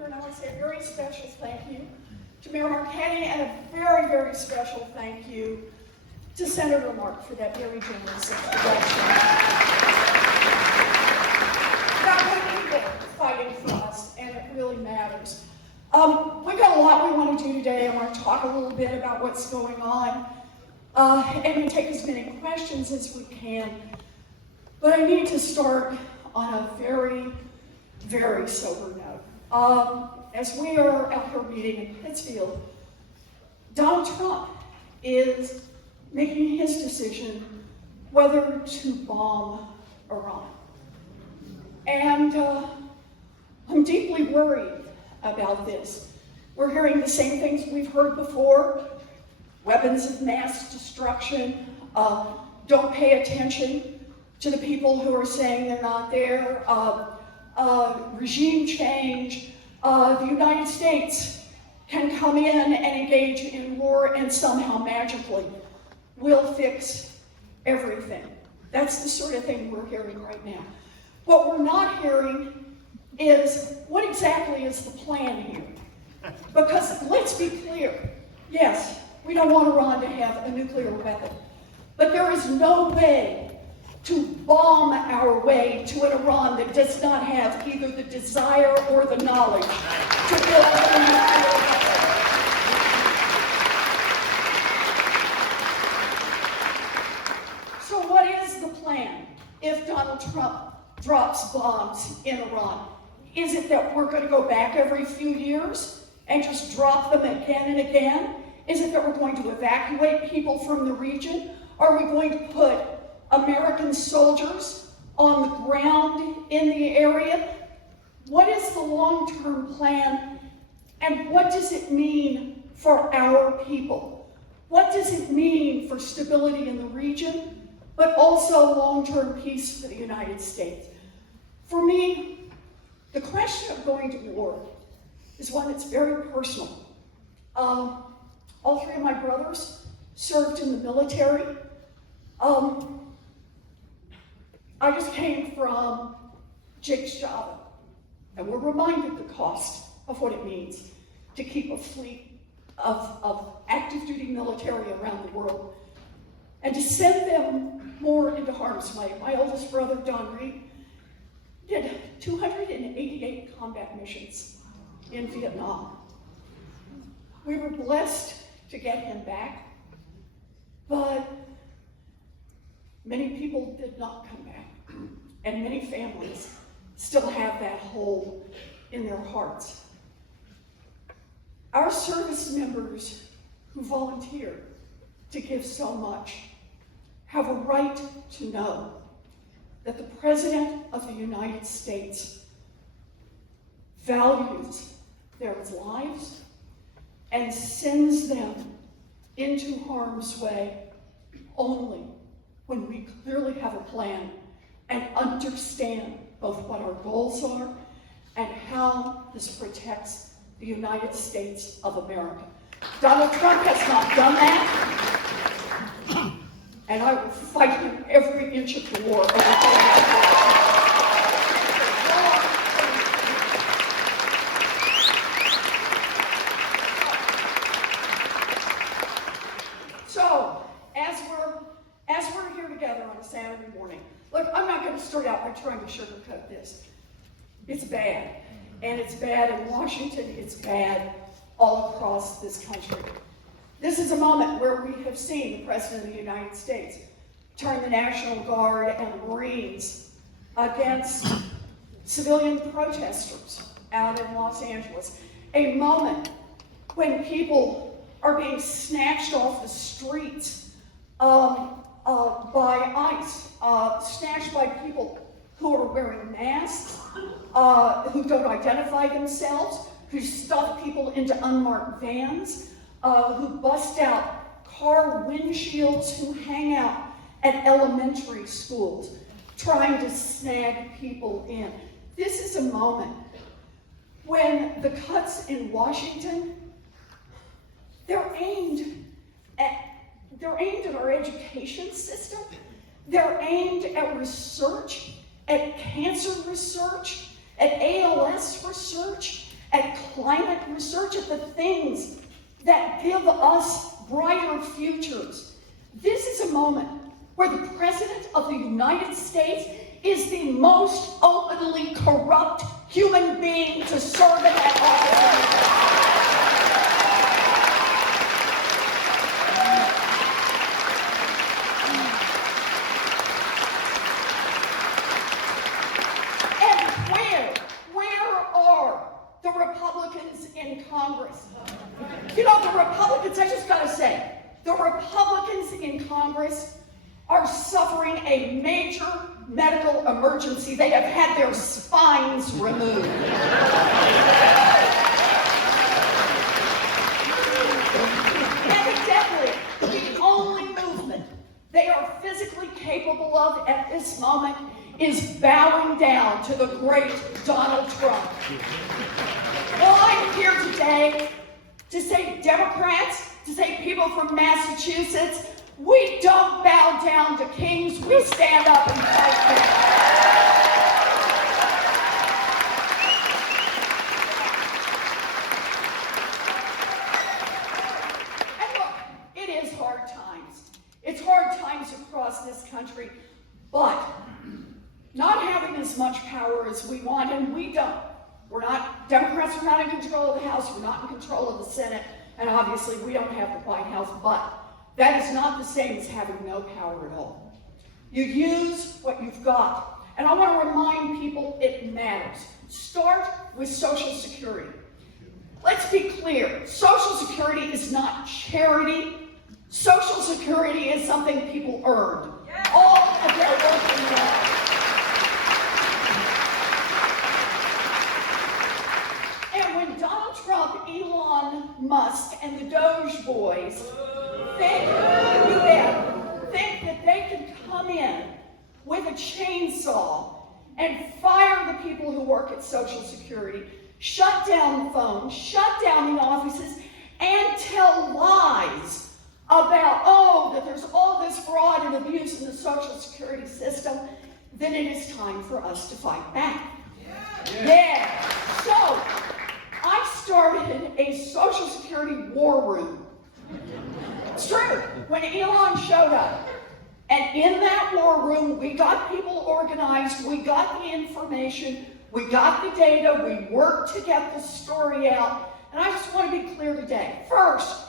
here, and I want to say a very special thank you to Mayor Marchetti, and a very, very special thank you to Senator Mark for that very generous introduction. That women are fighting for us, and it really matters. We've got a lot we want to do today. I want to talk a little bit about what's going on, and we take as many questions as we can. But I need to start on a very, very sober note. As we are out here meeting in Pittsfield, Donald Trump is making his decision whether to bomb Iran. And I'm deeply worried about this. We're hearing the same things we've heard before: weapons of mass destruction, don't pay attention to the people who are saying they're not there, regime change, the United States can come in and engage in war and somehow magically will fix everything. That's the sort of thing we're hearing right now. What we're not hearing is what exactly is the plan here. Because let's be clear, yes, we don't want Iran to have a nuclear weapon, but there is no way to bomb our way to an Iran that does not have either the desire or the knowledge to build a nuclear weapon. So what is the plan if Donald Trump drops bombs in Iran? Is it that we're going to go back every few years and just drop them again and again? Is it that we're going to evacuate people from the region? Are we going to put American soldiers on the ground in the area? What is the long-term plan, and what does it mean for our people? What does it mean for stability in the region, but also long-term peace for the United States? For me, the question of going to war is one that's very personal. All three of my brothers served in the military. I just came from Jake's Java, and we're reminded the cost of what it means to keep a fleet of active duty military around the world and to send them more into harm's way. My oldest brother, Don Reed, did 288 combat missions in Vietnam. We were blessed to get him back, but many people did not come back, and many families still have that hole in their hearts. Our service members who volunteer to give so much have a right to know that the President of the United States values their lives and sends them into harm's way only when we clearly have a plan and understand both what our goals are and how this protects the United States of America. Donald Trump has not done that, and I will fight him every inch of the war. So, as we're here together on a Saturday morning, look, I'm not going to start out by trying to sugarcoat this. It's bad, and it's bad in Washington, it's bad all across this country. This is a moment where we have seen the President of the United States turn the National Guard and the Marines against civilian protesters out in Los Angeles. A moment when people are being snatched off the streets by ICE, snatched by people who are wearing masks, who don't identify themselves, who stuff people into unmarked vans, who bust out car windshields, who hang out at elementary schools, trying to snag people in. This is a moment when the cuts in Washington, they're aimed at our education system. They're aimed at research, at cancer research, at ALS research, at climate research, at the things that give us brighter futures. This is a moment where the President of the United States is the most openly corrupt human being to serve in that office. The Republicans in Congress. You know, the Republicans, I just gotta say, the Republicans in Congress are suffering a major medical emergency. They have had their spines removed. Evidently, the only movement they are physically capable of at this moment is bowing down to the great Donald Trump. Well, I'm here today to say Democrats, to say people from Massachusetts, we don't bow down to kings, we stand up and fight back. And look, it is hard times. It's hard times across this country, but not having as much power as we want, and we don't. Democrats are not in control of the House, we're not in control of the Senate, and obviously we don't have the White House, but that is not the same as having no power at all. You use what you've got. And I want to remind people it matters. Start with Social Security. Let's be clear, Social Security is not charity. Social Security is something people earned all of their working lives. Donald Trump, Elon Musk, and the Doge boys think that they can come in with a chainsaw and fire the people who work at Social Security, shut down the phones, shut down the offices, and tell lies about, that there's all this fraud and abuse in the Social Security system, then it is time for us to fight back. Yeah. So, I started a Social Security war room. It's true. When Elon showed up, and in that war room, we got people organized, we got the information, we got the data, we worked to get the story out. And I just want to be clear today. First,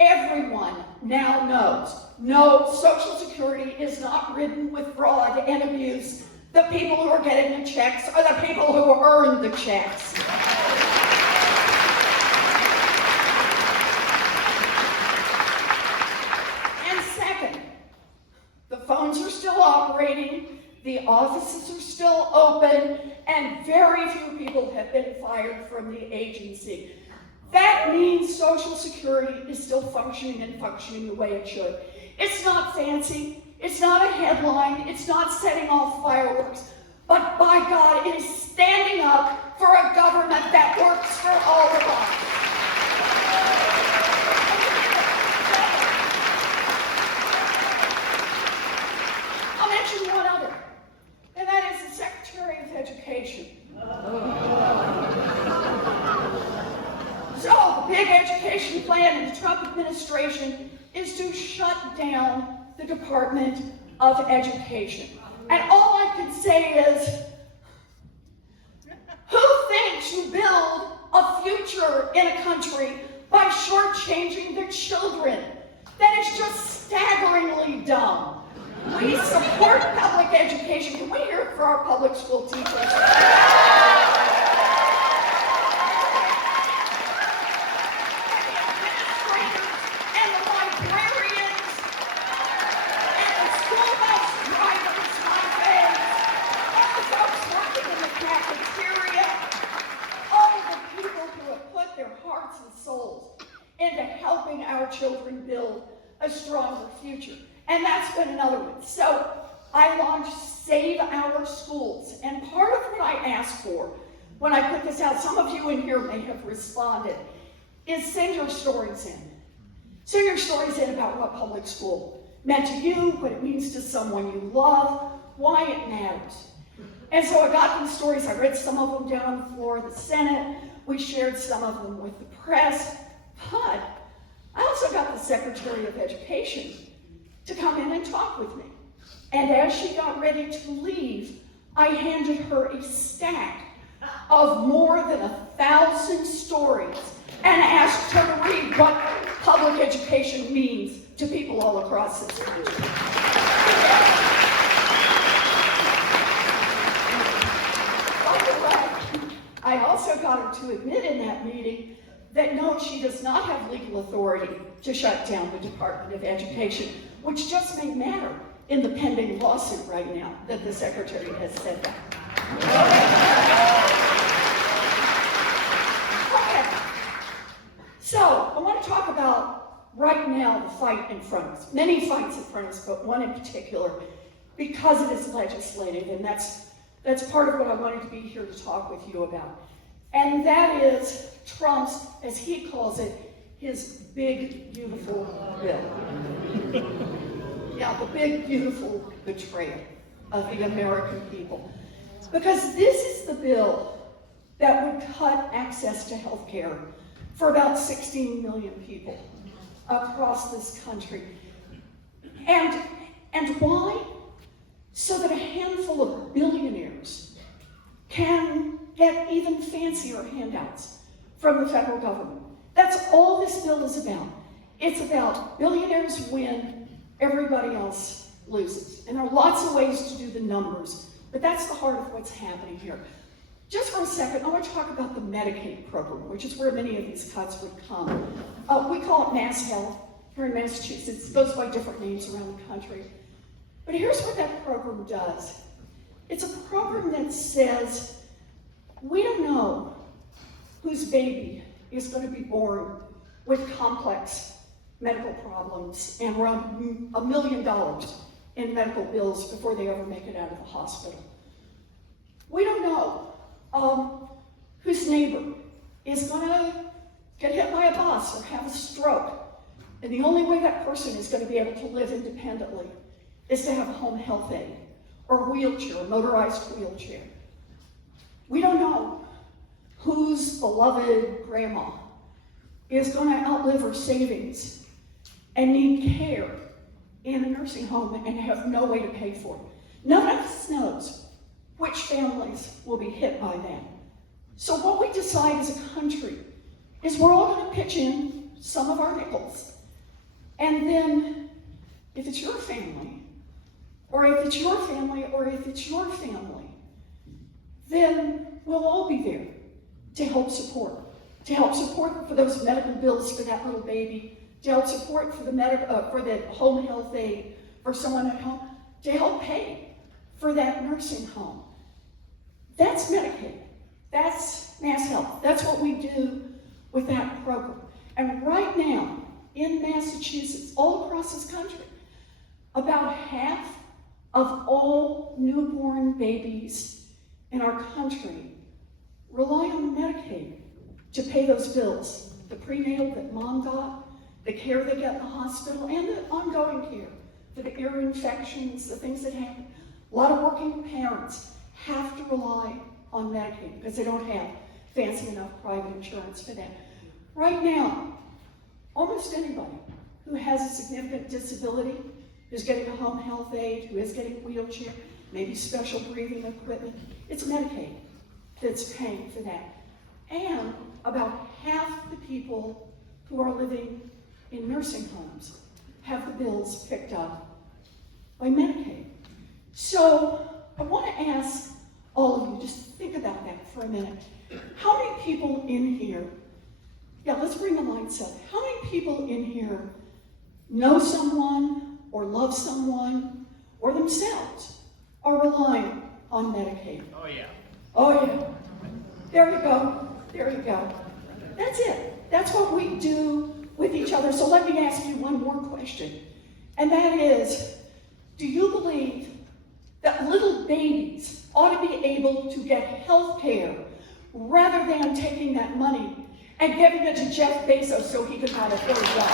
everyone now knows, no, Social Security is not ridden with fraud and abuse. The people who are getting the checks are the people who earn the checks. Phones are still operating, the offices are still open, and very few people have been fired from the agency. That means Social Security is still functioning and functioning the way it should. It's not fancy, it's not a headline, it's not setting off fireworks, but by God, it is standing up for a government that works for all of us. One other, and that is the Secretary of Education. So, the big education plan in the Trump administration is to shut down the Department of Education. And all I can say is, who thinks you build a future in a country by shortchanging the children? That is just staggeringly dumb. We support public education. Can we hear it for our public school teachers? And the librarians, and the school bus drivers, my friends, all the folks working in the cafeteria, all the people who have put their hearts and souls into helping our children build a stronger future. And that's been another one. So I launched Save Our Schools. And part of what I asked for when I put this out, some of you in here may have responded, is send your stories in. Send your stories in about what public school meant to you, what it means to someone you love, why it matters. And so I got these stories, I read some of them down on the floor of the Senate, we shared some of them with the press, but I also got the Secretary of Education to come in and talk with me. And as she got ready to leave, I handed her a stack of more than 1,000 stories and asked her to read what public education means to people all across this country. By the way, I also got her to admit in that meeting that no, she does not have legal authority to shut down the Department of Education, which just may matter in the pending lawsuit right now that the Secretary has said that. Okay. So I want to talk about right now the fight in front of us. Many fights in front of us, but one in particular, because it is legislative, and that's part of what I wanted to be here to talk with you about. And that is Trump's, as he calls it, his big, beautiful bill. Yeah, the big, beautiful betrayal of the American people. Because this is the bill that would cut access to health care for about 16 million people across this country. And why? So that a handful of billionaires can get even fancier handouts from the federal government. That's all this bill is about. It's about billionaires win, everybody else loses. And there are lots of ways to do the numbers, but that's the heart of what's happening here. Just for a second, I want to talk about the Medicaid program, which is where many of these cuts would come. We call it Mass Health here in Massachusetts. It goes by different names around the country. But here's what that program does. It's a program that says, we don't know whose baby is going to be born with complex medical problems and around $1 million in medical bills before they ever make it out of the hospital. We don't know whose neighbor is going to get hit by a bus or have a stroke, and the only way that person is going to be able to live independently is to have a home health aid or a wheelchair, a motorized wheelchair. We don't know whose beloved grandma is going to outlive her savings and need care in a nursing home and have no way to pay for it. None of us knows which families will be hit by that. So what we decide as a country is we're all going to pitch in some of our nickels. And then if it's your family, or if it's your family, or if it's your family, then we'll all be there to help support. To help support for those medical bills for that little baby, to help support for the for the home health aid for someone at home, to help pay for that nursing home. That's Medicaid. That's Mass Health. That's what we do with that program. And right now, in Massachusetts, all across this country, about half of all newborn babies in our country rely on Medicaid to pay those bills, the prenatal that mom got, the care they get in the hospital, and the ongoing care for the ear infections, the things that happen. A lot of working parents have to rely on Medicaid because they don't have fancy enough private insurance for that. Right now, almost anybody who has a significant disability, who's getting a home health aid, who is getting a wheelchair, maybe special breathing equipment, it's Medicaid that's paying for that. And about half the people who are living in nursing homes have the bills picked up by Medicaid. So I want to ask all of you, just think about that for a minute. How many people in here, let's bring the lights up. How many people in here know someone or love someone or themselves are relying on Medicaid? Oh yeah. Oh yeah. There you go. There you go. That's it. That's what we do with each other. So let me ask you one more question. And that is, do you believe that little babies ought to be able to get health care rather than taking that money and giving it to Jeff Bezos so he could have a third job?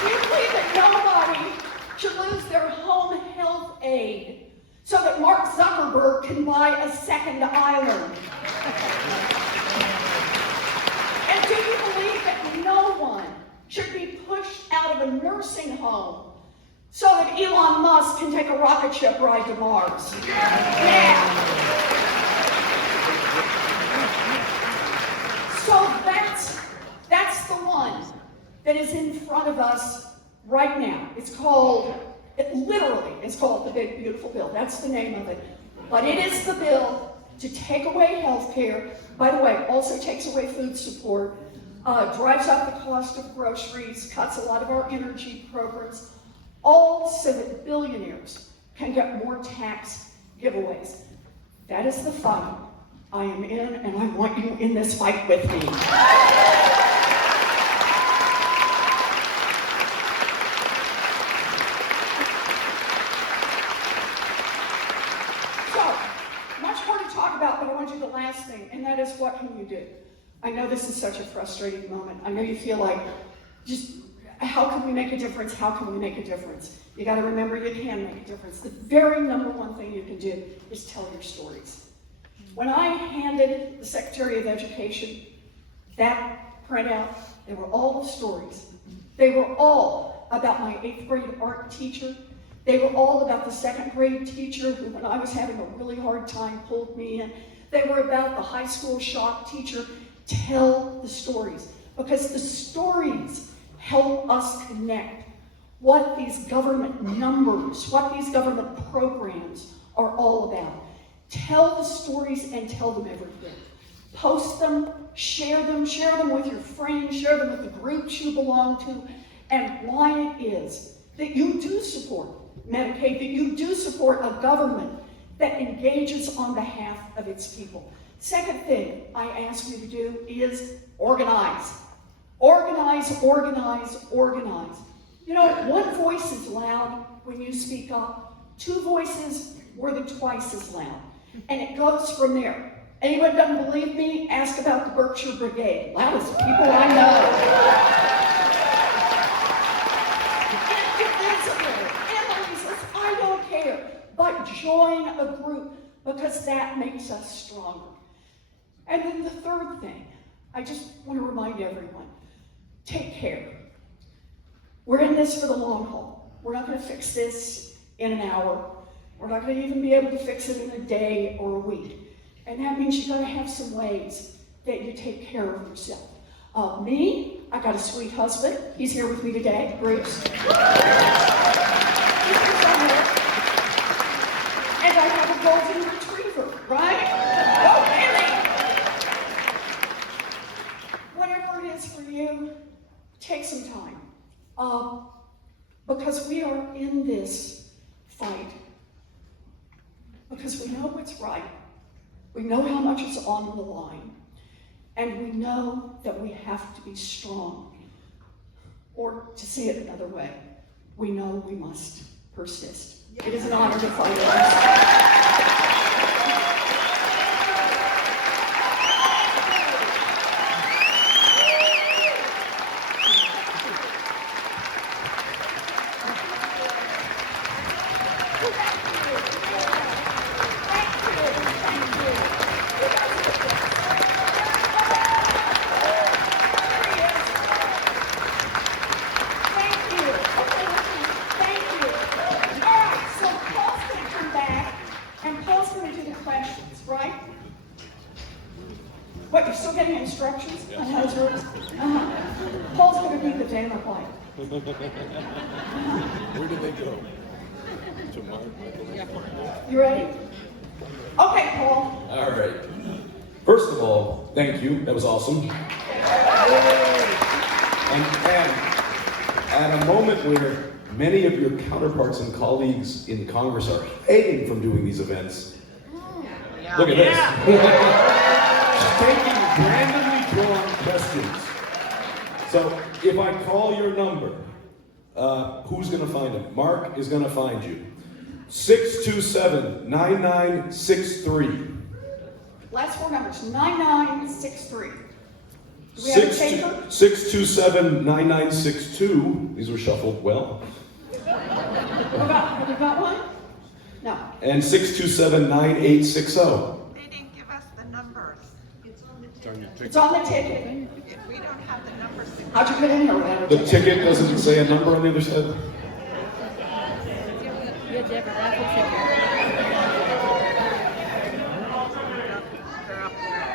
Do you believe that nobody aid so that Mark Zuckerberg can buy a second island. And do you believe that no one should be pushed out of a nursing home so that Elon Musk can take a rocket ship ride to Mars? Yeah. So that's the one that is in front of us right now. It's called the Big Beautiful Bill. That's the name of it. But it is the bill to take away health care. By the way, also takes away food support, drives up the cost of groceries, cuts a lot of our energy programs, all so that billionaires can get more tax giveaways. That is the fight I am in, and I want you in this fight with me. But I want to do the last thing, and that is, what can you do? I know this is such a frustrating moment. I know you feel like, just, how can we make a difference? How can we make a difference? You got to remember you can make a difference. The very number one thing you can do is tell your stories. When I handed the Secretary of Education that printout, they were all the stories. They were all about my 8th grade art teacher. They were all about the 2nd grade teacher who, when I was having a really hard time, pulled me in. They were about the high school shop teacher. Tell the stories, because the stories help us connect what these government numbers, what these government programs are all about. Tell the stories and tell them everything. Post them, share them with your friends, share them with the groups you belong to, and why it is that you do support Medicaid, that you do support a government that engages on behalf of its people. Second thing I ask you to do is organize. Organize, organize, organize. You know, one voice is loud when you speak up. 2 voices worth twice as loud. And it goes from there. Anyone doesn't believe me? Ask about the Berkshire Brigade. Loudest people I know. But join a group, because that makes us stronger. And then the third thing, I just want to remind everyone, take care. We're in this for the long haul. We're not going to fix this in an hour. We're not going to even be able to fix it in a day or a week. And that means you've got to have some ways that you take care of yourself. Me, I got a sweet husband. He's here with me today, Bruce. And I have a golden retriever, right? Oh, really? Whatever it is for you, take some time. Because we are in this fight. Because we know what's right. We know how much is on the line. And we know that we have to be strong. Or to say it another way, we know we must persist. It is an honor to fight with us. What, you're still getting instructions on how to work? Paul's going to be the banner white. Where did they go? To Mark? You ready? Okay, Paul. All right. First of all, thank you. That was awesome. And at a moment where many of your counterparts and colleagues in Congress are hating from doing these events, look at this. Taking randomly drawn questions. So if I call your number, who's going to find it? Mark is going to find you. 627-9963. Last 4 numbers, 9963. Do we have a paper? 627-9962. These were shuffled well. Have we got one? No. And 627-9860. They didn't give us the numbers. It's on the ticket. If we don't have the numbers. How'd you get in here without a The ticket? ticket doesn't say a number on the other side? You had to have a raffle ticket.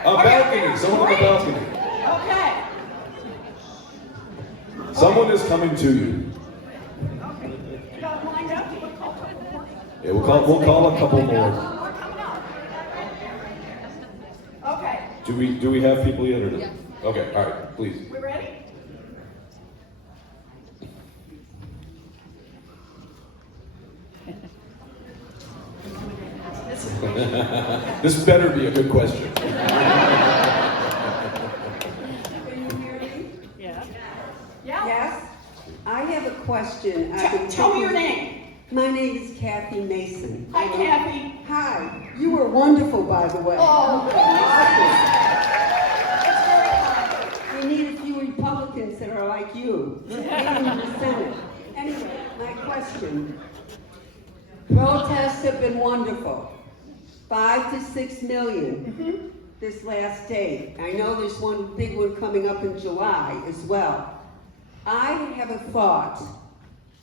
A balcony, someone on the balcony. Okay. Someone is coming to you. Okay. You got it lined up? You want to call a couple more? Yeah, we'll call a couple more. More coming up. Okay. Do we have people yet or no? Okay, all right, please. We ready? This better be a good question. Can you hear me? Yeah. Yeah? Yes? I have a question. Tell me your name. My name is Kathy Mason. Hi, Kathy. Hi. You were wonderful, by the way. Oh, that's very kind. We need a few Republicans that are like you. Maybe in the Senate. Anyway, my question. Protests have been wonderful. 5 to 6 million this last day. I know there's one big one coming up in July as well. I have a thought.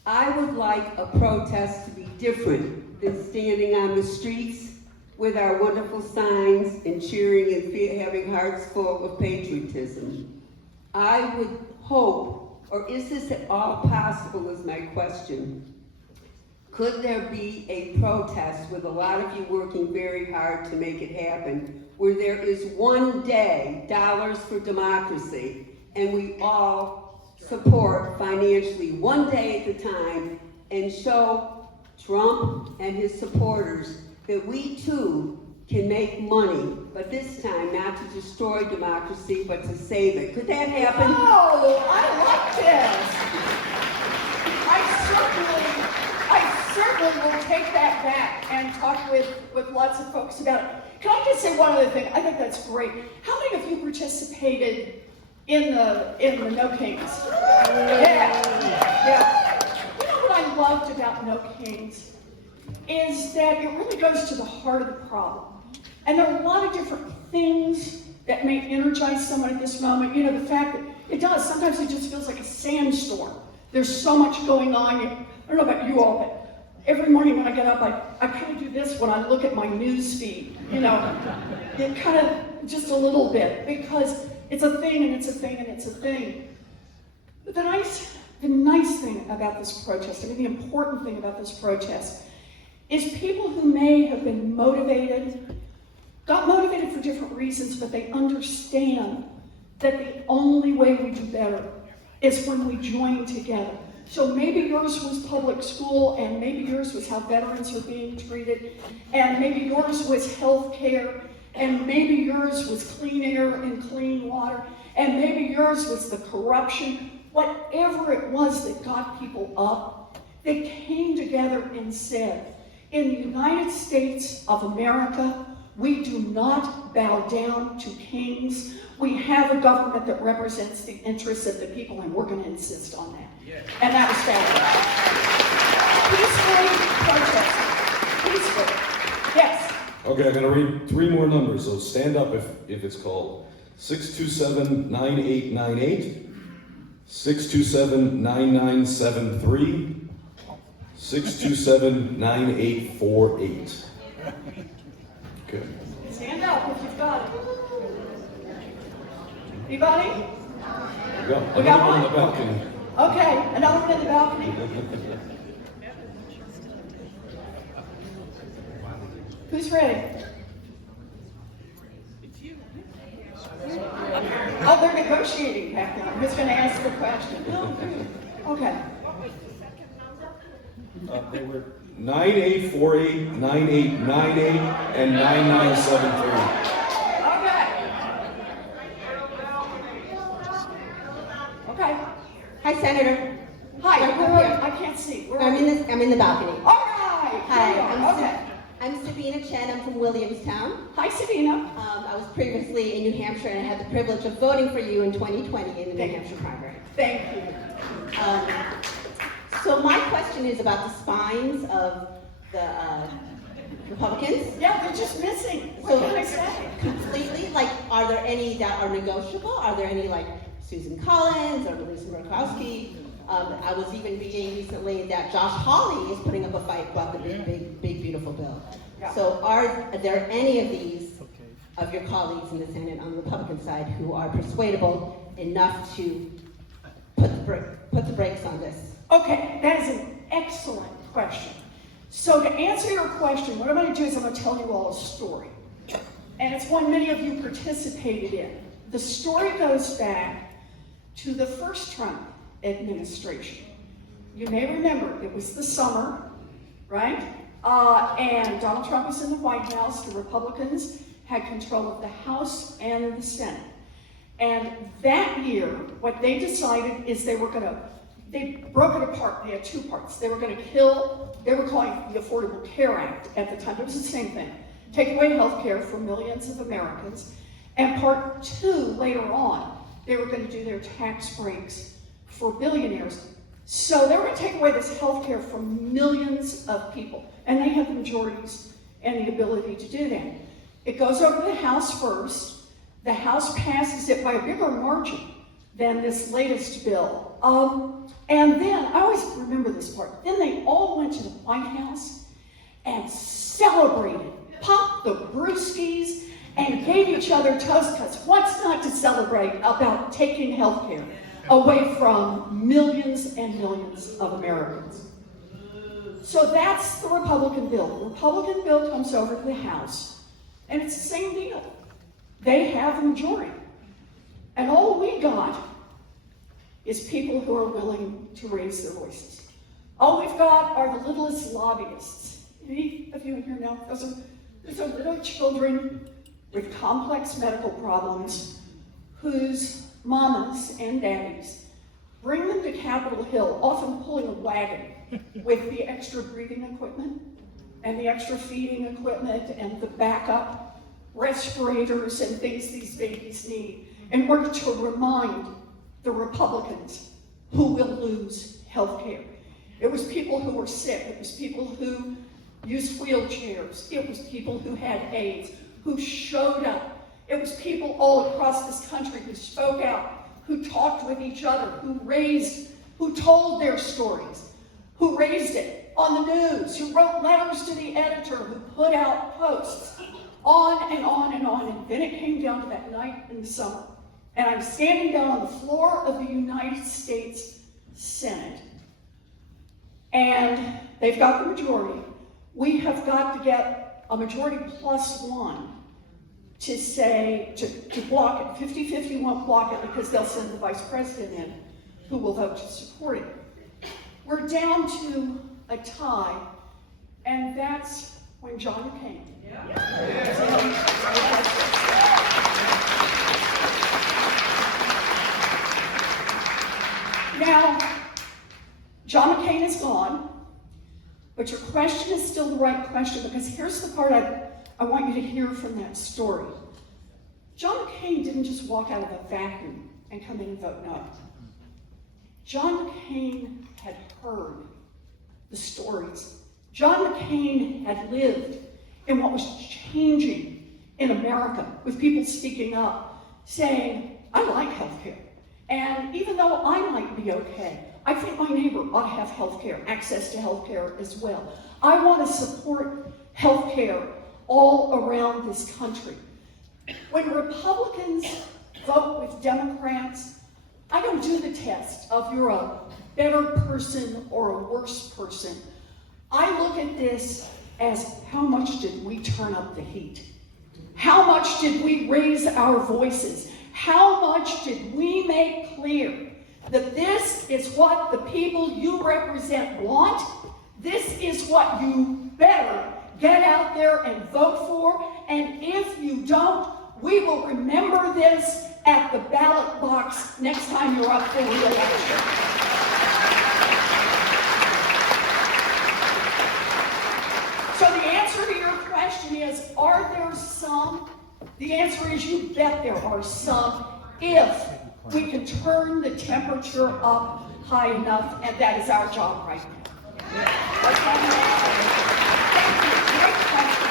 I would like a protest to be different than standing on the streets with our wonderful signs and cheering and having hearts full of patriotism. I would hope, or is this at all possible is my question, could there be a protest with a lot of you working very hard to make it happen, where there is one day, Dollars for Democracy, and we all support financially one day at a time and show Trump and his supporters that we too can make money, but this time not to destroy democracy, but to save it. Could that happen? Oh, I like this. I certainly will take that back and talk with lots of folks about it. Can I just say one other thing? I think that's great. How many of you participated in the No Kings? Yeah. You know what I loved about No Kings is that it really goes to the heart of the problem. And there are a lot of different things that may energize someone at this moment. You know, the fact that it does, sometimes it just feels like a sandstorm. There's so much going on. I don't know about you all, but every morning when I get up, I kind of do this when I look at my news feed. You know, it kind of just a little bit, because it's a thing and it's a thing and it's a thing. But the nice thing about this protest, I mean the important thing about this protest, is people who may have been got motivated for different reasons, but they understand that the only way we do better is when we join together. So maybe yours was public school, and maybe yours was how veterans are being treated, and maybe yours was health care, and maybe yours was clean air and clean water, and maybe yours was the corruption. Whatever it was that got people up, they came together and said, in the United States of America, we do not bow down to kings. We have a government that represents the interests of the people, and we're going to insist on that. Yes. And that was that. Peacefully protesting. Peacefully. Yes. Okay, I'm gonna read 3 more numbers, so stand up if it's called. 627-9898, 627-9973, 627-9848. Okay. Stand up if you've got it. Anybody? There you go. We got Another one on one? the balcony. Okay, another one in the balcony. Who's ready? Oh, they're negotiating back there. I'm just going to ask the question. Okay. They were 9848, 9898, and 9973. Okay. Hi, Senator. Hi. I'm Where here. are you? I can't see. Where are I'm you? in the balcony. All right. Hi, Here you are. Okay. I'm Sabina Chen. I'm from Williamstown. Hi, Sabina. I was previously in New Hampshire, and I had the privilege of voting for you in 2020 in the New Hampshire primary. Thank you. So my question is about the spines of the Republicans? Yeah, they're just missing. What can I say? Completely? Like, are there any that are negotiable? Are there any like Susan Collins or Lisa Murkowski? I was even reading recently that Josh Hawley is putting up a fight about the big, beautiful bill. Yeah. So are there any of these of your colleagues in the Senate on the Republican side who are persuadable enough to put the brakes on this? Okay, that is an excellent question. So to answer your question, what I'm going to do is I'm going to tell you all a story. And it's one many of you participated in. The story goes back to the first Trump administration. You may remember, it was the summer, right? And Donald Trump was in the White House. The Republicans had control of the House and the Senate. And that year, what they decided is they broke it apart. They had two parts. They were calling it the Affordable Care Act. At the time, it was the same thing. Take away health care for millions of Americans. And part two, later on, they were going to do their tax breaks for billionaires. So they were going to take away this health care from millions of people. And they had the majorities and the ability to do that. It goes over to the House first. The House passes it by a bigger margin than this latest bill. And then, I always remember this part, then they all went to the White House and celebrated, popped the brewskis, and gave each other toast cuts. What's not to celebrate about taking health care away from millions and millions of Americans? So that's the Republican bill. The Republican bill comes over to the House, and it's the same deal. They have a majority. And all we got is people who are willing to raise their voices. All we've got are the littlest lobbyists. Any of you in here know? Those are little children with complex medical problems whose mamas and daddies bring them to Capitol Hill, often pulling a wagon with the extra breathing equipment and the extra feeding equipment and the backup respirators and things these babies need in order to remind the Republicans who will lose health care. It was people who were sick. It was people who used wheelchairs. It was people who had AIDS, who showed up. It was people all across this country who spoke out, who talked with each other, who told their stories, who raised it on the news, who wrote letters to the editor, who put out posts, on and on and on. And then it came down to that night in the summer. And I'm standing down on the floor of the United States Senate. And they've got the majority. We have got to get a majority plus one to say, to block it. 50-50 won't block it because they'll send the vice president in who will vote to support it. We're down to a tie, and that's when John McCain. Now, John McCain is gone, but your question is still the right question, because here's the part I want you to hear from that story. John McCain didn't just walk out of a vacuum and come in and vote no. John McCain had heard the stories. John McCain had lived in what was changing in America, with people speaking up, saying, I like health care. And even though I might be okay, I think my neighbor ought to have health care, access to health care as well. I want to support health care all around this country. When Republicans vote with Democrats, I don't do the test of you're a better person or a worse person. I look at this as how much did we turn up the heat? How much did we raise our voices? How much did we make clear that this is what the people you represent want? This is what you better get out there and vote for. And if you don't, we will remember this at the ballot box next time you're up for re-election. So the answer to your question is, are there some? The answer is, you bet there are some, if we can turn the temperature up high enough, and that is our job right now. Thank you. Great question.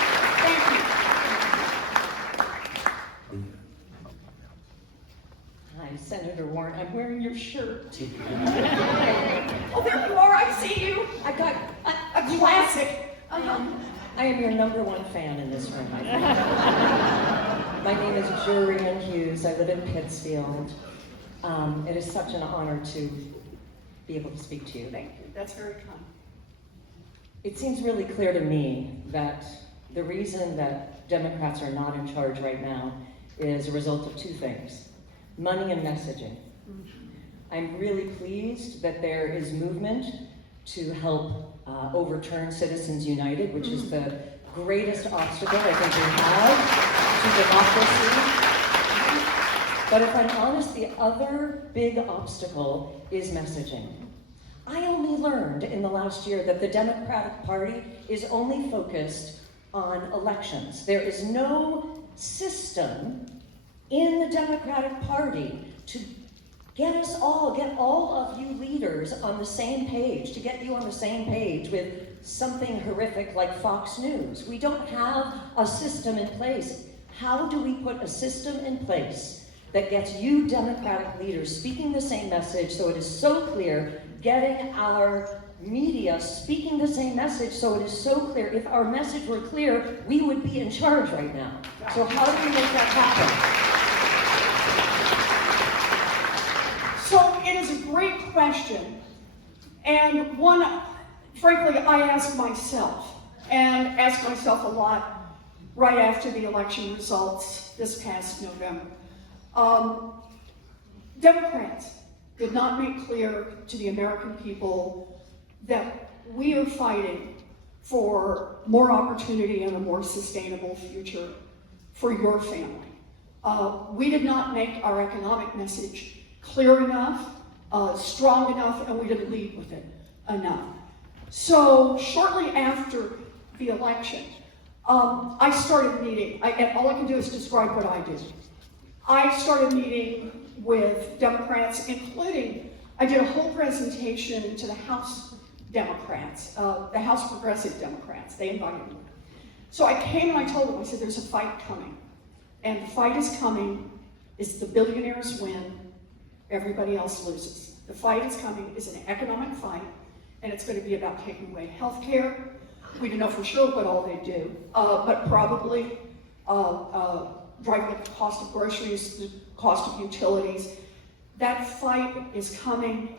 shirt. Oh, there you are, I see you. I got, A classic. I am your #1 fan in this room, I think. My name is Jurian Hughes. I live in Pittsfield. It is such an honor to be able to speak to you. Thank you, that's very kind. It seems really clear to me that the reason that Democrats are not in charge right now is a result of two things: money and messaging. I'm really pleased that there is movement to help overturn Citizens United, which is the greatest obstacle I think we have to democracy. But if I'm honest, the other big obstacle is messaging. I only learned in the last year that the Democratic Party is only focused on elections. There is no system in the Democratic Party to get all of you leaders on the same page, to get you on the same page with something horrific like Fox News. We don't have a system in place. How do we put a system in place that gets you Democratic leaders speaking the same message so it is so clear, getting our media speaking the same message so it is so clear? If our message were clear, we would be in charge right now. So how do we make that happen? So it is a great question, and one, frankly, I ask myself, and ask myself a lot right after the election results this past November. Democrats did not make clear to the American people that we are fighting for more opportunity and a more sustainable future for your family. We did not make our economic message clear enough, strong enough, and we didn't lead with it enough. So shortly after the election, I started meeting, and all I can do is describe what I did. I started meeting with Democrats, including, I did a whole presentation to the House Democrats, the House Progressive Democrats. They invited me. So I came and I told them, I said, there's a fight coming. And the fight is coming, is the billionaires win, everybody else loses. The fight is coming, is an economic fight, and it's going to be about taking away health care. We don't know for sure what all they do, but probably driving up the cost of groceries, the cost of utilities. That fight is coming,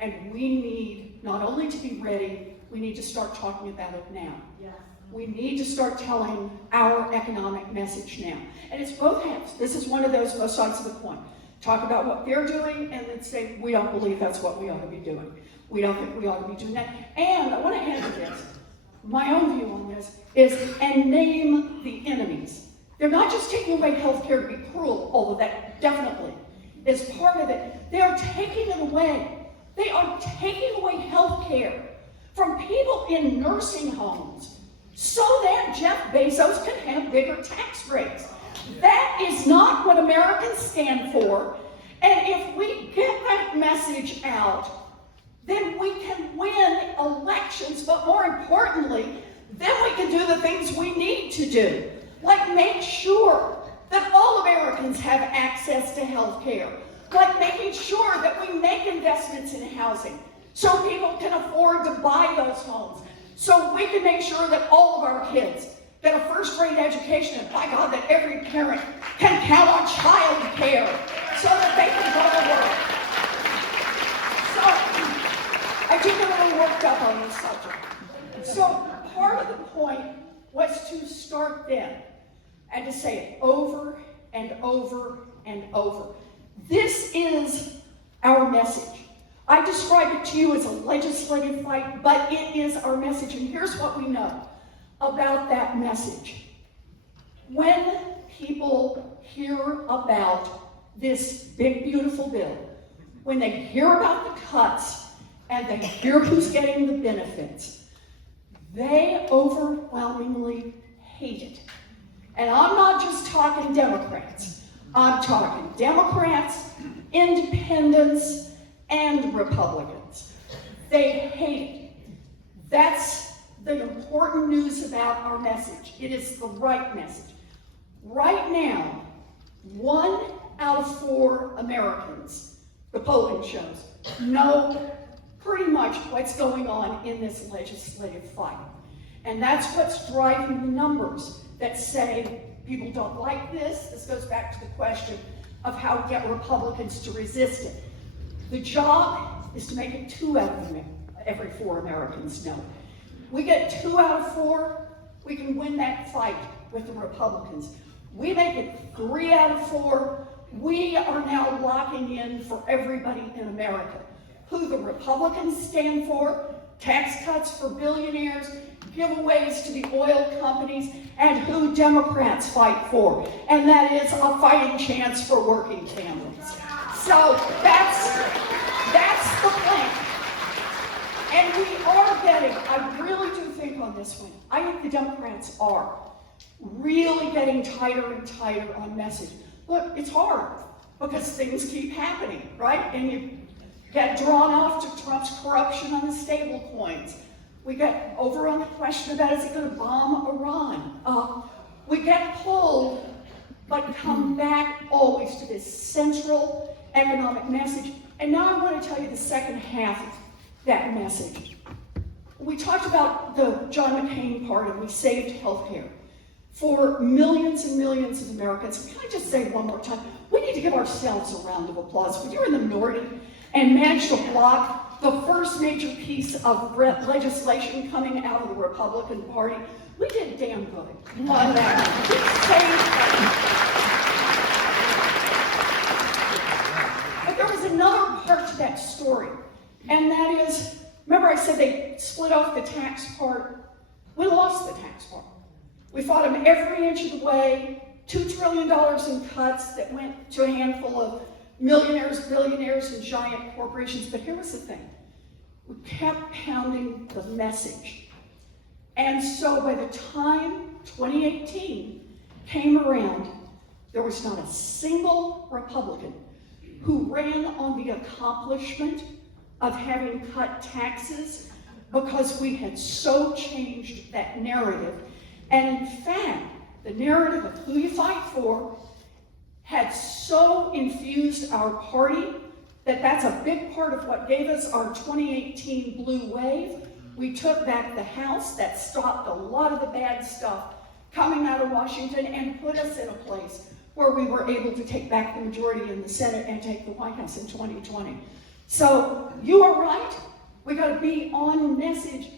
and we need not only to be ready, we need to start talking about it now. Yes. We need to start telling our economic message now. And it's both halves. This is one of those both sides of the coin. Talk about what they're doing and then say, we don't believe that's what we ought to be doing. We don't think we ought to be doing that. And I want to add to this. My own view on this is, and name the enemies. They're not just taking away health care to be cruel, although that definitely is part of it. They are taking it away. They are taking away health care from people in nursing homes so that Jeff Bezos can have bigger tax rates. That is not what Americans stand for. And if we get that message out, then we can win elections, but more importantly, then we can do the things we need to do, like make sure that all Americans have access to health care, like making sure that we make investments in housing so people can afford to buy those homes, so we can make sure that all of our kids get a first-rate education, and by God, that every parent can count on child care so that they can go to work. So, I do get a little worked up on this subject. So, part of the point was to start then, and to say it over and over and over. This is our message. I describe it to you as a legislative fight, but it is our message, and here's what we know about that message. When people hear about this big, beautiful bill, when they hear about the cuts and they hear who's getting the benefits, they overwhelmingly hate it. And I'm not just talking Democrats. I'm talking Democrats, independents, and Republicans. They hate it. That's the important news about our message. It is the right message. Right now, 1 out of 4 Americans the polling shows, know pretty much what's going on in this legislative fight. And that's what's driving the numbers that say people don't like this. This goes back to the question of how to get Republicans to resist it. The job is to make it 2 out of every 4 Americans know. We get 2 out of 4, we can win that fight with the Republicans. We make it 3 out of 4, we are now locking in for everybody in America. Who the Republicans stand for, tax cuts for billionaires, giveaways to the oil companies, and who Democrats fight for. And that is a fighting chance for working families. So that's the plan. And we are getting, I really do think on this one, I think the Democrats are really getting tighter and tighter on message. Look, it's hard because things keep happening, right? And you get drawn off to Trump's corruption on the stable coins. We get over on the question about is he going to bomb Iran. We get pulled, but come back always to this central economic message. And now I want to tell you the second half of that message. We talked about the John McCain part and we saved healthcare for millions and millions of Americans. Can I just say one more time, we need to give ourselves a round of applause. When you're in the minority and managed to block the first major piece of legislation coming out of the Republican Party, we did damn good on that. But there was another part to that story, and that is, remember I said they split off the tax part? We lost the tax part. We fought them every inch of the way, $2 trillion in cuts that went to a handful of millionaires, billionaires, and giant corporations. But here was the thing. We kept pounding the message. And so by the time 2018 came around, there was not a single Republican who ran on the accomplishment of having cut taxes because we had so changed that narrative. And in fact, the narrative of who you fight for had so infused our party that that's a big part of what gave us our 2018 blue wave. We took back the House, that stopped a lot of the bad stuff coming out of Washington and put us in a place where we were able to take back the majority in the Senate and take the White House in 2020. So you are right, we gotta be on message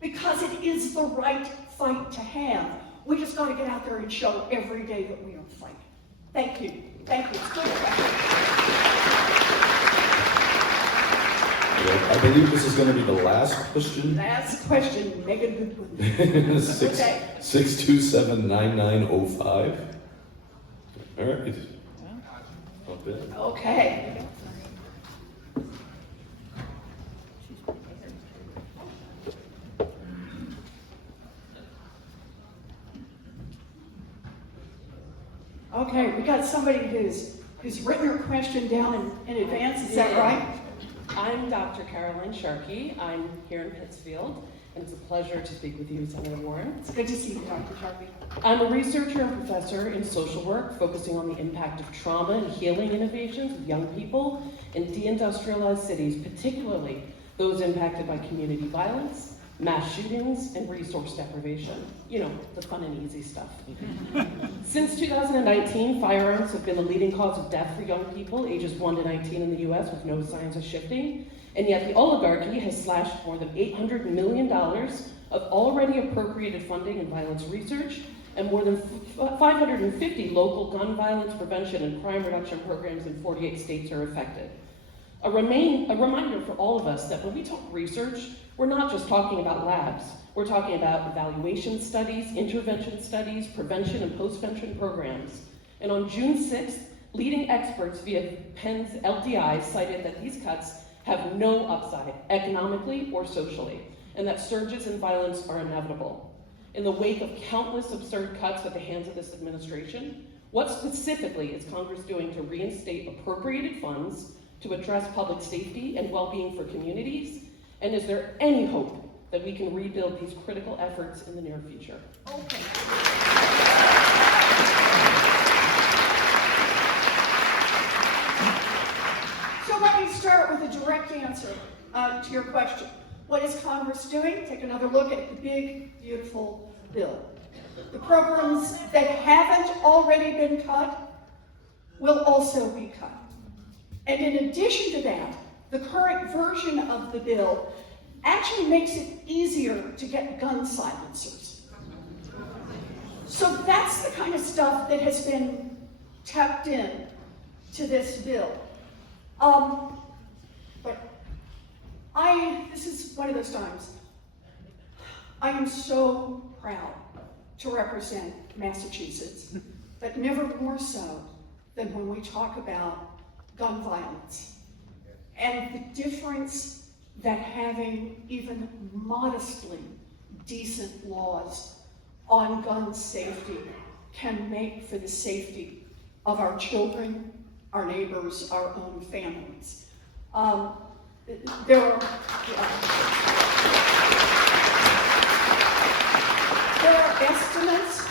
because it is the right fight to have. We just gotta get out there and show every day that we are fighting. Thank you. Thank you. It's good. I believe this is going to be the last question. Last question. Make it a good one. 627-9905. All right. Not bad. Okay. Okay, we got somebody who's written her question down in advance, is that right? I'm Dr. Caroline Sharkey. I'm here in Pittsfield, and it's a pleasure to speak with you, Senator Warren. It's good to see you, Dr. Sharkey. I'm a researcher and professor in social work, focusing on the impact of trauma and healing innovations with young people in deindustrialized cities, particularly those impacted by community violence, mass shootings, and resource deprivation. You know, the fun and easy stuff. Since 2019, firearms have been the leading cause of death for young people ages 1 to 19 in the US with no signs of shifting. And yet the oligarchy has slashed more than $800 million of already appropriated funding in violence research, and more than 550 local gun violence prevention and crime reduction programs in 48 states are affected. A reminder for all of us that when we talk research, we're not just talking about labs. We're talking about evaluation studies, intervention studies, prevention and postvention programs. And on June 6th, leading experts via Penn's LDI cited that these cuts have no upside, economically or socially, and that surges in violence are inevitable. In the wake of countless absurd cuts at the hands of this administration, what specifically is Congress doing to reinstate appropriated funds to address public safety and well-being for communities? And is there any hope that we can rebuild these critical efforts in the near future? Okay. So let me to your question, what is Congress doing? Take another look at the big, beautiful bill. The programs that haven't already been cut will also be cut. And in addition to that, the current version of the bill actually makes it easier to get gun silencers. So that's the kind of stuff that has been tucked in to this bill. But this is one of those times. I am so proud to represent Massachusetts, but never more so than when we talk about gun violence and the difference that having even modestly decent laws on gun safety can make for the safety of our children, our neighbors, our own families. There are estimates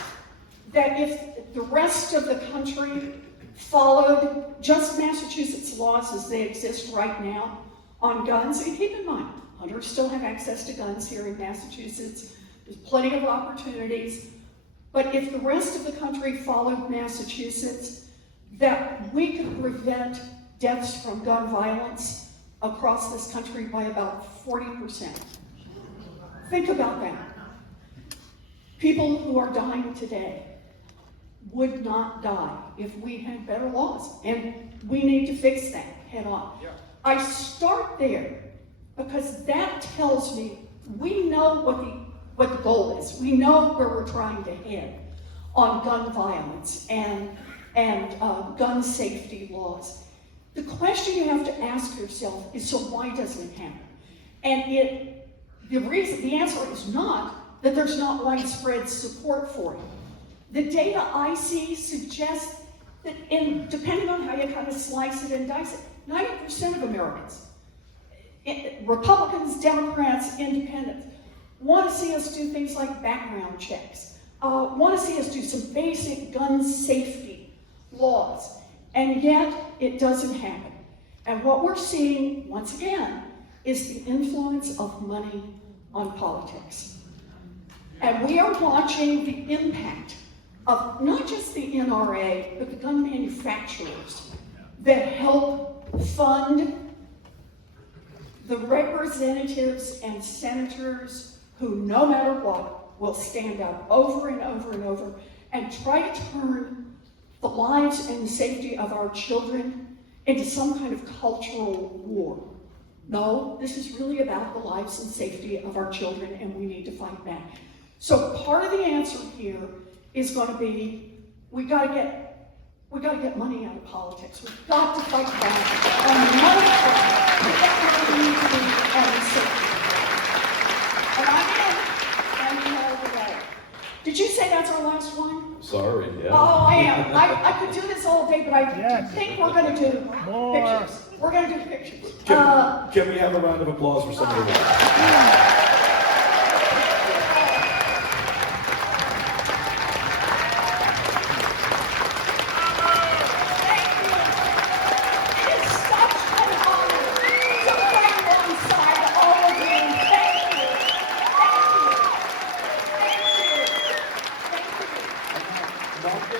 that if the rest of the country followed just Massachusetts laws as they exist right now on guns, and keep in mind, hunters still have access to guns here in Massachusetts, there's plenty of opportunities, but if the rest of the country followed Massachusetts, that we could prevent deaths from gun violence across this country by about 40%. Think about that. People who are dying today would not die if we had better laws, and we need to fix that head on. Yeah. I start there because that tells me we know what the goal is. We know where we're trying to head on gun violence and gun safety laws. The question you have to ask yourself is, so why doesn't it happen? And the answer is not that there's not widespread support for it. The data I see suggests that depending on how you kind of slice it and dice it, 90% of Americans, Republicans, Democrats, Independents, want to see us do things like background checks, want to see us do some basic gun safety laws, and yet it doesn't happen. And what we're seeing, once again, is the influence of money on politics. And we are watching the impact of not just the NRA, but the gun manufacturers that help fund the representatives and senators who, no matter what, will stand up over and over and over and try to turn the lives and the safety of our children into some kind of cultural war. No, this is really about the lives and safety of our children, and we need to fight back. So part of the answer here is going to be, we got to get money out of politics. We've got to fight back on the money front to get where we need to be on the safety. And I'm in all the way. Did you say that's our last one? Sorry, yeah. Oh, I am. I could do this all day, but I think we're going to do pictures. We're going to do pictures. Can we have a round of applause for somebody else?